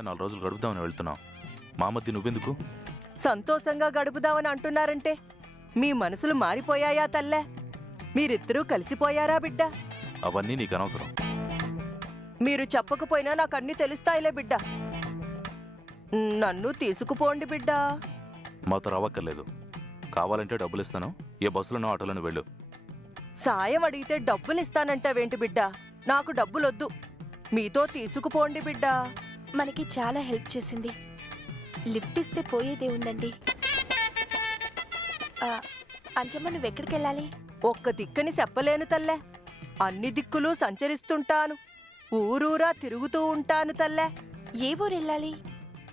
సంతోషంగా 4 రోజులు గడుపుదామని వెళ్తున్నాం. మా మధ్య నువ్వెందుకు? సంతోషంగా గడుపుదామని అంటున్నారంటే మీ మనసులు మారిపోయాయా తల్లే? మీరిద్దరూ కలిసిపోయారా బిడ్డ? అవన్నీ నీకు అనవసరం. మీరు చెప్పకపోయినా నాకన్నీ తెలుస్తాయిలే బిడ్డ. నన్ను తీసుకుపోండి బిడ్డ. మాతో రావక్కర్లేదు. కావాలంటే డబ్బులు ఇస్తాను. ఏ బస్సులోనో ఆటోలోనో వెళ్ళు. సాయం అడిగితే డబ్బులిస్తానంటావేంటి బిడ్డ? నాకు డబ్బులొద్దు, మీతో తీసుకుపోండి బిడ్డ. మనకి చాలా హెల్ప్ చేసింది. లిఫ్ట్ ఇస్తే పోయేదే ఉందండి. అంజమ్మ, నువ్వెక్కడికి వెళ్ళాలి? ఒక్క దిక్కని చెప్పలేను తల్లే. అన్ని దిక్కులు సంచరిస్తుంటాను, ఊరూరా తిరుగుతూ ఉంటాను తల్లే. ఏ ఊరు వెళ్ళాలి?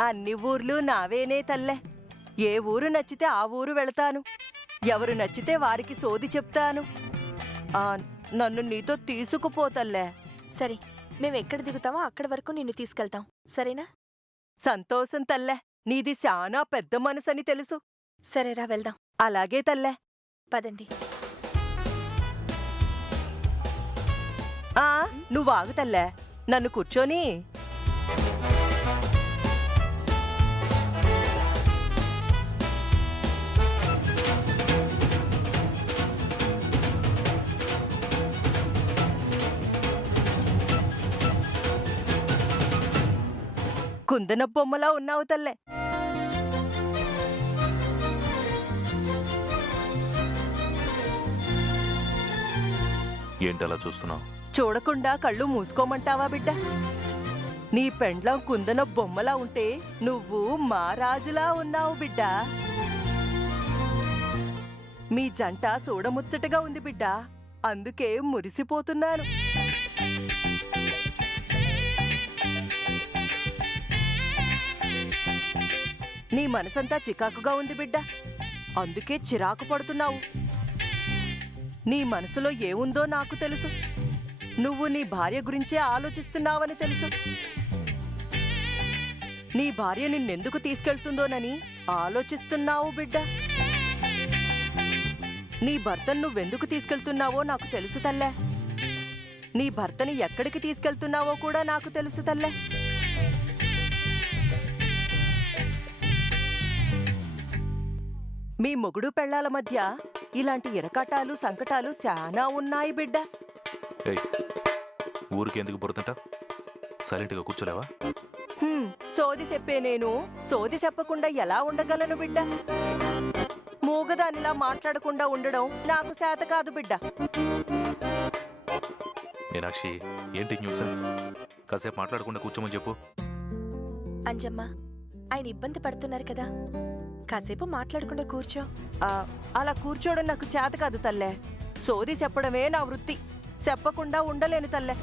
అన్ని ఊర్లు నావేనే తల్లే. ఏ ఊరు నచ్చితే ఆ ఊరు వెళతాను, ఎవరు నచ్చితే వారికి సోది చెప్తాను. నన్ను నీతో తీసుకుపోతల్లే. సరే, మేము ఎక్కడ దిగుతామో అక్కడి వరకు నిన్ను తీసుకెళ్తాం, సరేనా? సంతోషం తల్లే, నీది శానా పెద్ద మనసని తెలుసు. సరేరా, వెళ్దాం. అలాగే తల్లే, పదండి. నువ్వు ఆగు తల్లే, నన్ను కూర్చొని. కుందన బొమ్మలా ఉన్నావు తల్లే. ఏంటలా చూస్తున్నావు? చూడకుండా కళ్ళు మూసుకోమంటావా బిడ్డ? నీ పెండ్లం కుందన బొమ్మలా ఉంటే నువ్వు మా రాజులా ఉన్నావు బిడ్డ. మీ జంట చూడముచ్చటగా ఉంది బిడ్డ, అందుకే మురిసిపోతున్నాను. నీ మనసంతా చికాకుగా ఉంది బిడ్డ, అందుకే చిరాకు పడుతున్నావు. నీ మనసులో ఏముందో నాకు తెలుసు. నువ్వు నీ భార్య గురించే ఆలోచిస్తున్నావని తెలుసు. నీ భార్య నిన్నెందుకు తీసుకెళ్తుందోనని ఆలోచిస్తున్నావు బిడ్డ. నీ భర్తను నువ్వెందుకు తీసుకెళ్తున్నావో నాకు తెలుసు తల్లే. నీ భర్తని ఎక్కడికి తీసుకెళ్తున్నావో కూడా నాకు తెలుసు తల్లే. మీ మొగుడు పెళ్లాల మధ్య ఇలాంటి ఇరకాటాలు సంకటాలు శానా ఉన్నాయి బిడ్డ. ఊరికి ఎందుకు పుడుతుంటా? సైలెంట్గా కూర్చోలేవా? సోది చెప్పే నేను సోది చెప్పకుండా ఎలా ఉండగలను బిడ్డ? మూగదానిలా మాట్లాడకుండా ఉండడం నాకు శాత కాదు బిడ్డ. మీనాక్షి, ఏంటి న్యూసెన్స్? కాసేపు మాట్లాడకుండా కూర్చోమని చెప్పు. అంజమ్మ, ఆయన ఇబ్బంది పడుతున్నారు కదా, కాసేపు మాట్లాడకుండా కూర్చో. అలా కూర్చోవడం నాకు చేత కాదు తల్లే. సోది చెప్పడమే నా వృత్తి, చెప్పకుండా ఉండలేను తల్లే.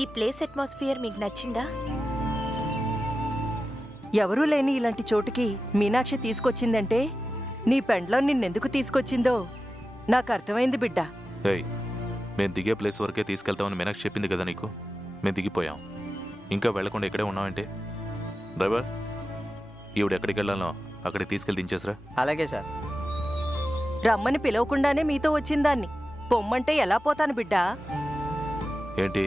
ఈ ప్లేస్ అట్మాస్ఫియర్ మీకు నచ్చిందా? ఎవరూ లేని ఇలాంటి చోటుకి మీనాక్షి తీసుకొచ్చిందంటే నీ పెండ్లం నిన్నెందుకు తీసుకొచ్చిందో నాకు అర్థమైంది బిడ్డ. మేము దిగే ప్లేస్ వరకే తీసుకెళ్తామని మీనాక్షి చెప్పింది కదా నీకు. మేము దిగిపోయాం, ఇంకా వెళ్లకుండా ఇక్కడే ఉన్నామంటే. డ్రైవర్, ఈవిడ ఎక్కడికి వెళ్ళాలో అక్కడికి తీసుకెళ్ళి దించేసరా. అలాగే సార్. రమ్మని పిలవకుండానే మీతో వచ్చిందాన్ని పొమ్మంటే ఎలా పోతాను బిడ్డ? ఏంటి,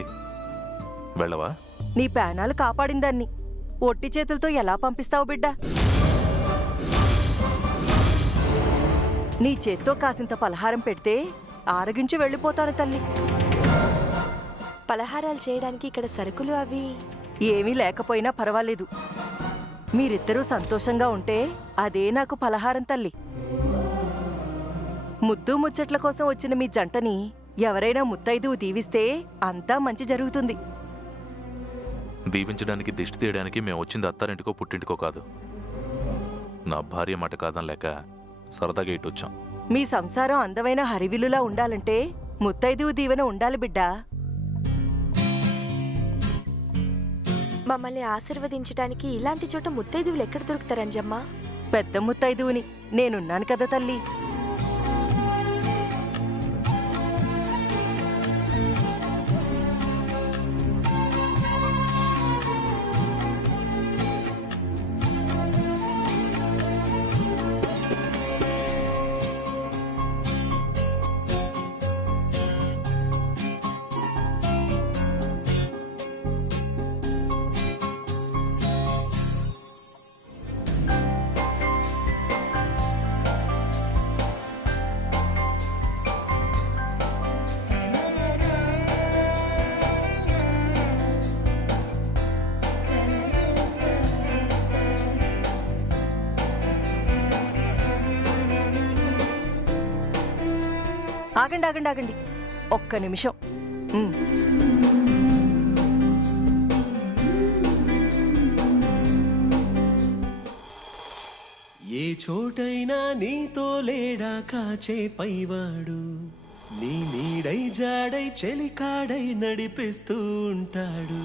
వెళ్ళవా? నీ ప్రాణాలు కాపాడిందాన్ని ఒట్టి చేతులతో ఎలా పంపిస్తావు బిడ్డ? నీ చేత్తో కాసింత పలహారం పెడితే ఆరగించి వెళ్ళిపోతాను తల్లి. పలహారాలు చేయడానికి ఇక్కడ సరుకులు అవి ఏమీ లేకపోయినా పర్వాలేదు. మీరిద్దరూ సంతోషంగా ఉంటే అదే నాకు పలహారం తల్లి. ముద్దు ముచ్చట్ల కోసం వచ్చిన మీ జంటని ఎవరైనా ముత్తైదువు దీవిస్తే అంతా మంచి జరుగుతుంది. దీవించడానికి దిష్టి తీయడానికి మేము వచ్చింది అత్తారింటికో పుట్టింటికో కాదు. నా భార్య మాట కాదని లేక సరదాగా ఇటు వచ్చాం. మీ సంసారం అందమైన హరివిల్లులా ఉండాలంటే ముత్తైదువు దీవెన ఉండాలి బిడ్డా. మమ్మల్ని ఆశీర్వదించడానికి ఇలాంటి చోట ముత్తైదువులు ఎక్కడ దొరుకుతారంజమ్మా? పెద్ద ముత్తైదువుని నేనున్నాను కదా తల్లి. ఆగండి ఆగండి ఆగండి, ఒక్క నిమిషం. ఏ చోటైనా నీతో లేడా కాచే పైవాడు, నీ నీడై జాడై చెలికాడై నడిపిస్తూ ఉంటాడు.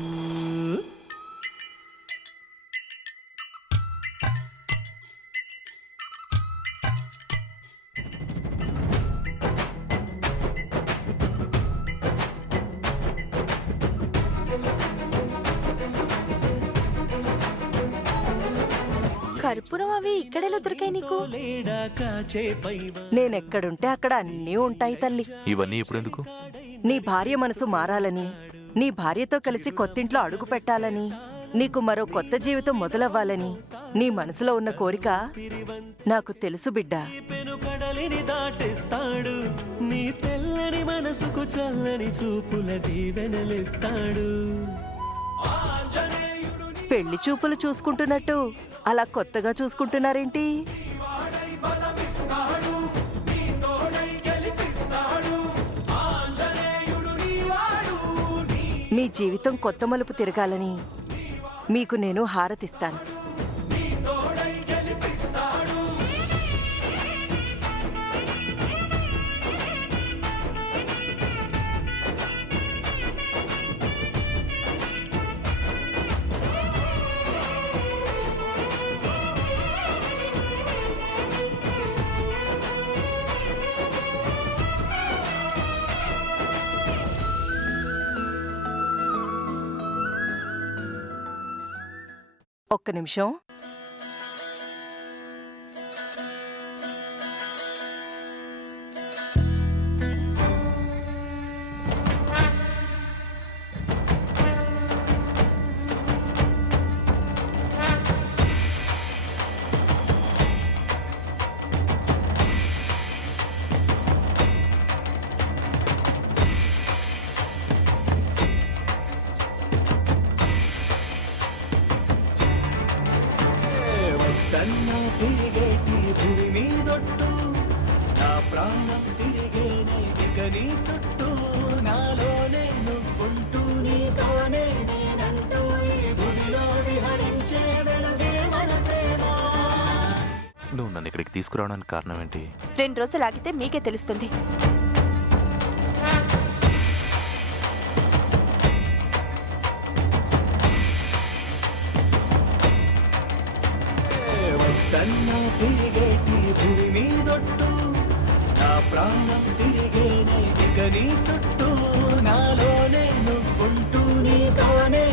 కర్పూరం అవి ఇక్కడెలా దొరికాయి నీకు? లేడా కాచే పైవాడు. నేనెక్కడుంటే అక్కడ అన్నీ ఉంటాయి తల్లి. ఇవన్నీ ఇప్పుడెందుకు? నీ భార్య మనసు మారాలని, నీ భార్యతో కలిసి కొత్తింట్లో అడుగు పెట్టాలని, నీకు మరో కొత్త జీవితం మొదలవ్వాలని నీ మనసులో ఉన్న కోరిక నాకు తెలుసు బిడ్డా. పెనుకడలిని దాటిస్తాడు, నీ తెల్లని మనసుకు చల్లని చూపుల దీవెనలిస్తాడు. పెళ్లి చూపులు చూసుకుంటున్నట్టు అలా కొత్తగా చూసుకుంటున్నారేంటి? మీ జీవితం కొత్త మలుపు తిరగాలని మీకు నేను హారతిస్తాను. ఒక్క నిమిషం. తన్నా తిరిగేటి భూమి మీదొట్టు, నా ప్రాణం తిరిగేనే ఇక నీ చుట్టూ, నాలోనే నువ్వుంటూ నీతోనే నేనంటూ ఈ భూమిలో విహరించే వెలుగే మన ప్రేమ. నువ్వు నన్ను ఇక్కడికి తీసుకురావడానికి కారణం ఏంటి? 2 రోజులు ఆగితే మీకే తెలుస్తుంది. తన్నా తిరిగేటి భూమి మీదొట్టు, నా ప్రాణం తిరిగేనే ఇక నీ చుట్టూ, నాలోనే నువ్వుంటూ నీతోనే